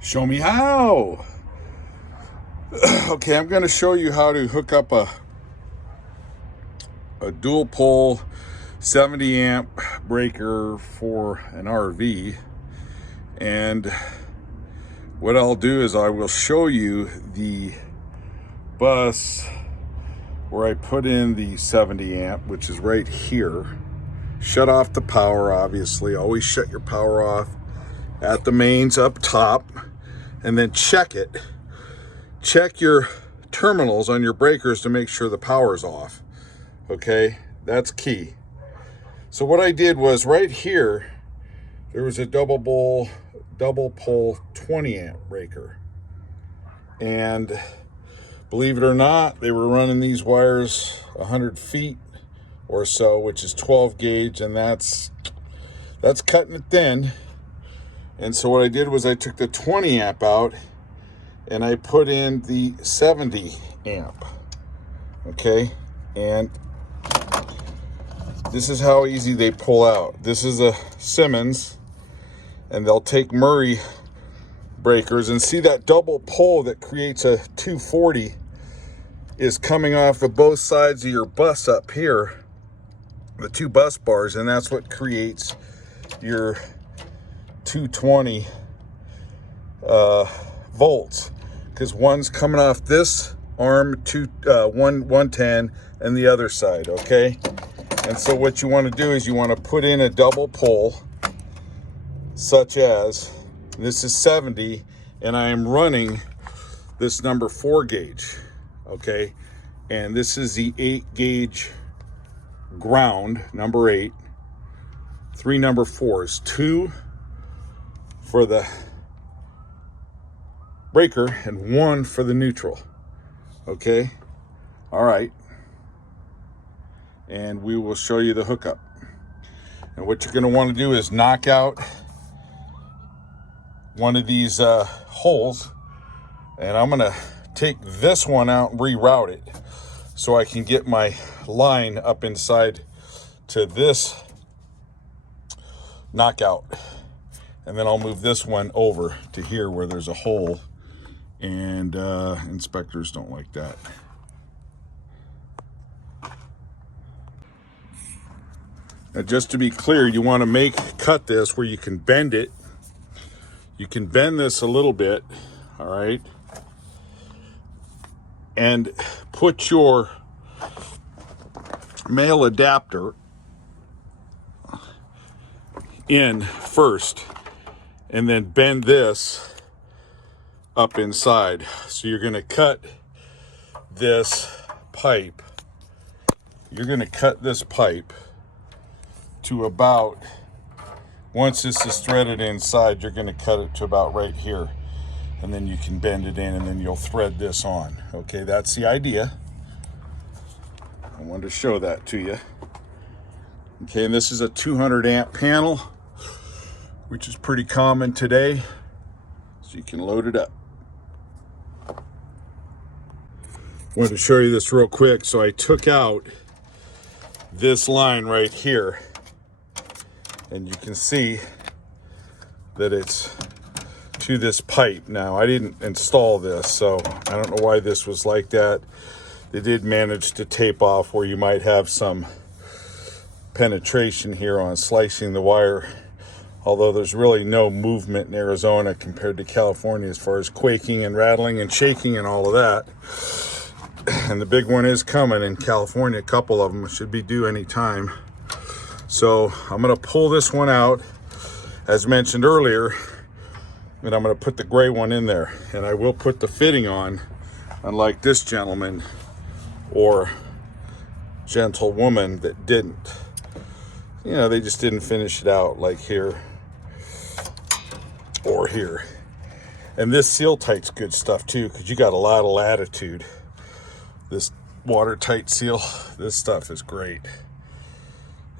Show me how. Okay, I'm going to show you how to hook up a dual pole 70 amp breaker for an RV. And what I'll do is I will show you the bus where I put in the 70 amp, which is right here. Shut off the power, obviously. Always shut your power off at the mains up top, and then check it. Check your terminals on your breakers to make sure the power's off. Okay, that's key. So what I did was right here, there was a double pole 20 amp breaker. And believe it or not, they were running these wires 100 feet or so, which is 12 gauge, and that's cutting it thin. And so what I did was I took the 20 amp out and I put in the 70 amp. Okay, and this is how easy they pull out. This is a Simmons, and they'll take Murray breakers, and see that double pole that creates a 240 is coming off of both sides of your bus up here, the two bus bars, and that's what creates your 220 volts, because one's coming off this arm, 110, and the other side. Okay, and so what you want to do is you want to put in a double pole, such as this is 70, and I am running this number 4 gauge. Okay, and this is the 8 gauge ground, number 8, 3 number 4s, 2 for the breaker and 1 for the neutral. Okay, all right, and we will show you the hookup. And what you're going to want to do is knock out one of these holes, and I'm going to take this one out and reroute it so I can get my line up inside to this knockout, and then I'll move this one over to here where there's a hole, and inspectors don't like that. Now, just to be clear, you want to cut this where you can bend it. You can bend this a little bit, all right, and put your male adapter in first, and then bend this up inside. So you're going to cut this pipe. You're going to cut this pipe to about, once this is threaded inside, you're going to cut it to about right here, and then you can bend it in, and then you'll thread this on. Okay, that's the idea. I wanted to show that to you. Okay, and this is a 200 amp panel, which is pretty common today, so you can load it up. Wanted to show you this real quick. So I took out this line right here, and you can see that it's to this pipe. Now, I didn't install this, so I don't know why this was like that. They did manage to tape off where you might have some penetration here on slicing the wire, although there's really no movement in Arizona compared to California as far as quaking and rattling and shaking and all of that. And the big one is coming in California. A couple of them should be due any time. So I'm going to pull this one out, as mentioned earlier, and I'm going to put the gray one in there. And I will put the fitting on, unlike this gentleman or gentlewoman that didn't. You know, they just didn't finish it out, like here or here. And this Seal-Tight's good stuff too, because you got a lot of latitude. This watertight seal, this stuff is great.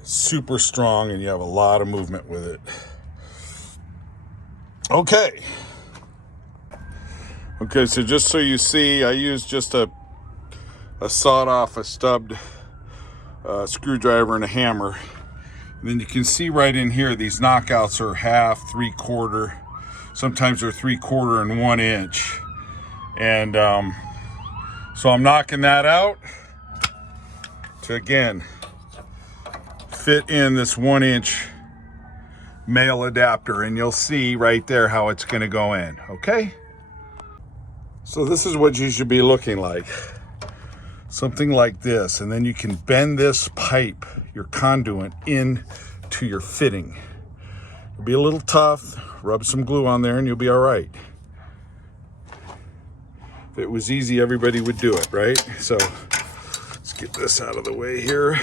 It's super strong, and you have a lot of movement with it. Okay, so just so you see, I used just a sawed off, a stubbed screwdriver and a hammer. And then you can see right in here, these knockouts are 1/2, 3/4. Sometimes they're 3/4 and 1 inch. And so I'm knocking that out to, again, fit in this 1 inch male adapter, and you'll see right there how it's going to go in. Okay, so this is what you should be looking like, something like this, and then you can bend this pipe, your conduit, in to your fitting. It'll be a little tough. Rub some glue on there and you'll be all right. If it was easy, everybody would do it, right? So let's get this out of the way here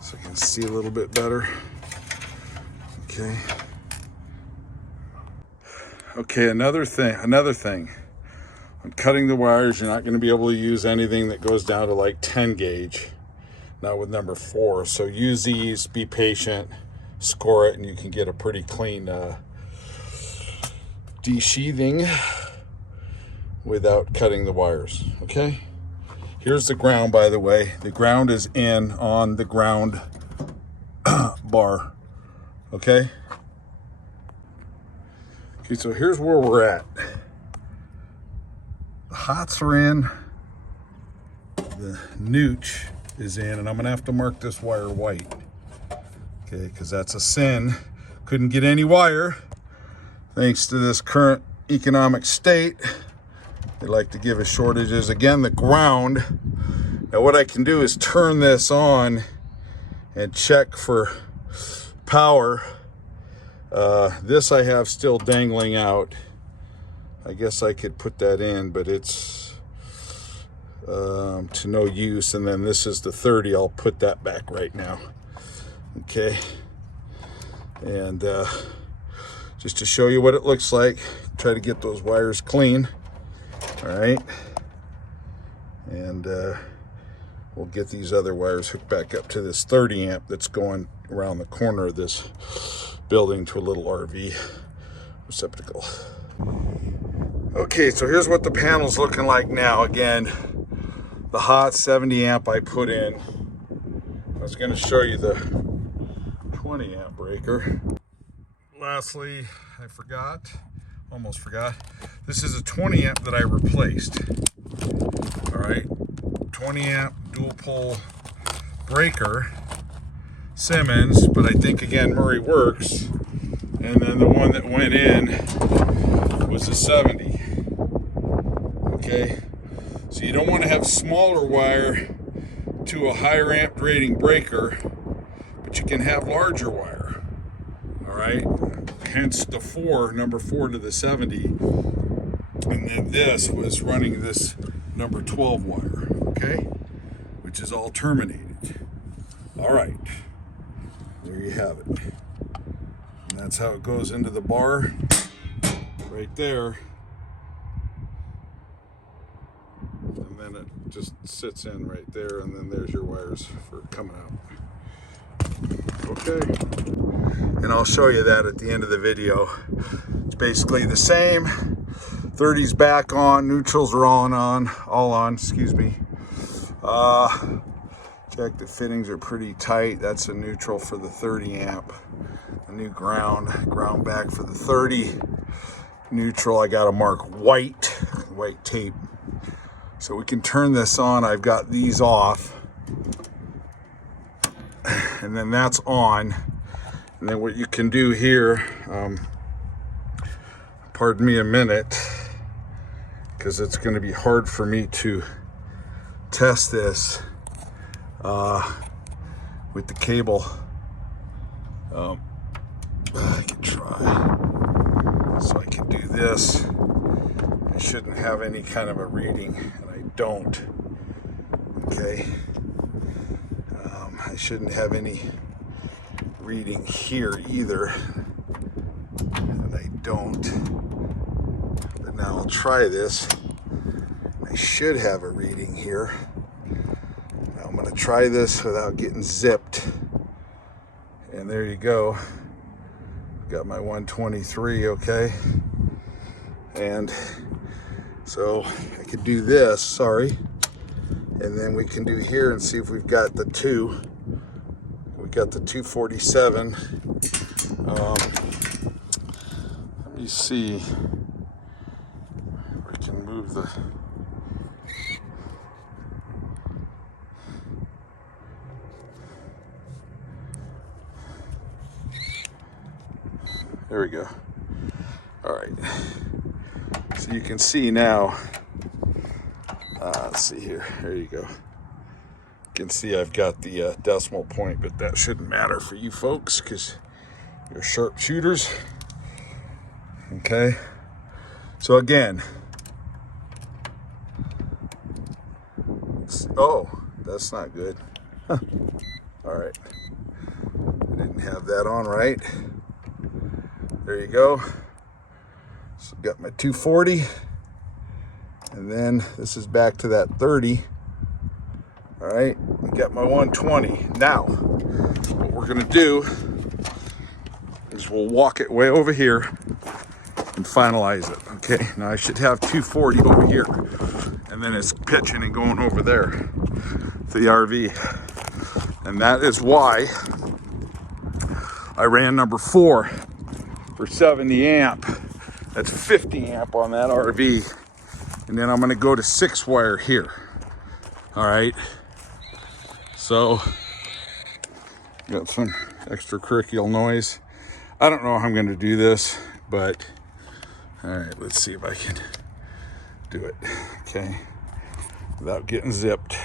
so I can see a little bit better. Okay. Okay, another thing. On cutting the wires, you're not going to be able to use anything that goes down to like 10 gauge. Not with number 4. So use these, be patient, score it, and you can get a pretty clean desheathing without cutting the wires. Okay. Here's the ground, by the way. The ground is in on the ground bar. Okay. Okay, so here's where we're at. The hots are in. The nooch is in, and I'm gonna have to mark this wire white. Okay, because that's a sin. Couldn't get any wire thanks to this current economic state. They like to give us shortages. Again, the ground. Now what I can do is turn this on and check for power. This I have still dangling out. I guess I could put that in, but it's to no use. And then this is the 30. I'll put that back right now. Okay. And just to show you what it looks like, try to get those wires clean. All right. And we'll get these other wires hooked back up to this 30 amp that's going around the corner of this building to a little RV receptacle. Okay, so here's what the panel's looking like now. Again, the hot 70 amp I put in. I was going to show you the 20 amp breaker. Lastly, almost forgot. This is a 20 amp that I replaced. All right, 20 amp dual pole breaker, Simmons, but I think again Murray works. And then the one that went in was a 70. Okay, so you don't want to have smaller wire to a higher amp rating breaker, but you can have larger wire. All right, hence the 4, number 4 to the 70. And then this was running this number 12 wire, okay, which is all terminated. All right, there you have it. And that's how it goes into the bar right there. And then it just sits in right there, and then there's your wires for coming out. Okay, and I'll show you that at the end of the video. It's basically the same. 30's back on, neutrals are all on, excuse me. Check the fittings are pretty tight. That's a neutral for the 30 amp. A new ground back for the 30. Neutral, I gotta mark white tape. So we can turn this on. I've got these off. And then that's on. And then what you can do here, pardon me a minute, because it's going to be hard for me to test this with the cable. I can try. So I can do this. I shouldn't have any kind of a reading, and I don't. Okay. I shouldn't have any reading here either, and I don't. But now I'll try this. I should have a reading here. Now I'm going to try this without getting zipped. And there you go. Got my 123, okay? And so I could do this, sorry. And then we can do here and see if we've got the 2. We got the 247. Let me me see if I can move the... There we go. All right. So you can see now. Let's see here. There you go. You can see I've got the decimal point, but that shouldn't matter for you folks because you're sharpshooters. Okay. So again. Oh, that's not good. Huh. All right. I didn't have that on right. There you go. So I've got my 240. And then this is back to that 30. All right, I got my 120. Now, what we're gonna do is we'll walk it way over here and finalize it, okay? Now I should have 240 over here, and then it's pitching and going over there to the RV. And that is why I ran number 4 for 70 amp. That's 50 amp on that RV. And then I'm gonna go to 6 wire here. All right. So, got some extracurricular noise. I don't know how I'm gonna do this, but all right, let's see if I can do it, okay, without getting zipped.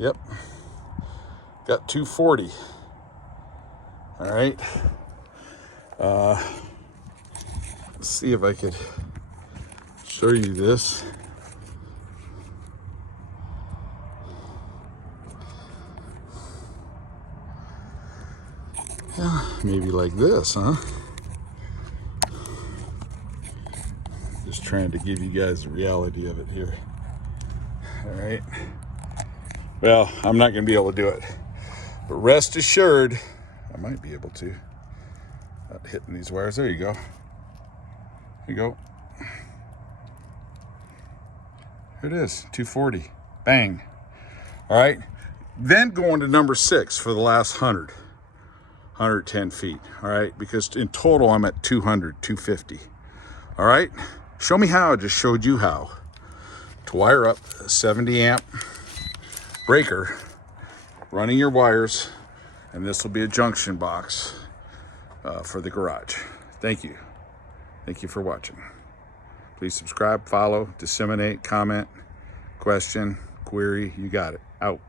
Yep, got 240. All right. Let's see if I could show you this. Yeah, maybe like this, huh? Just trying to give you guys the reality of it here. All right. Well, I'm not going to be able to do it, but rest assured, I might be able to. Not hitting these wires. There you go. There you go. Here it is, 240. Bang. All right. Then going to number 6 for the last 110 feet. All right. Because in total, I'm at 200, 250. All right. Show me how. I just showed you how to wire up a 70 amp breaker, running your wires, and this will be a junction box for the garage. Thank you. Thank you for watching. Please subscribe, follow, disseminate, comment, question, query. You got it. Out.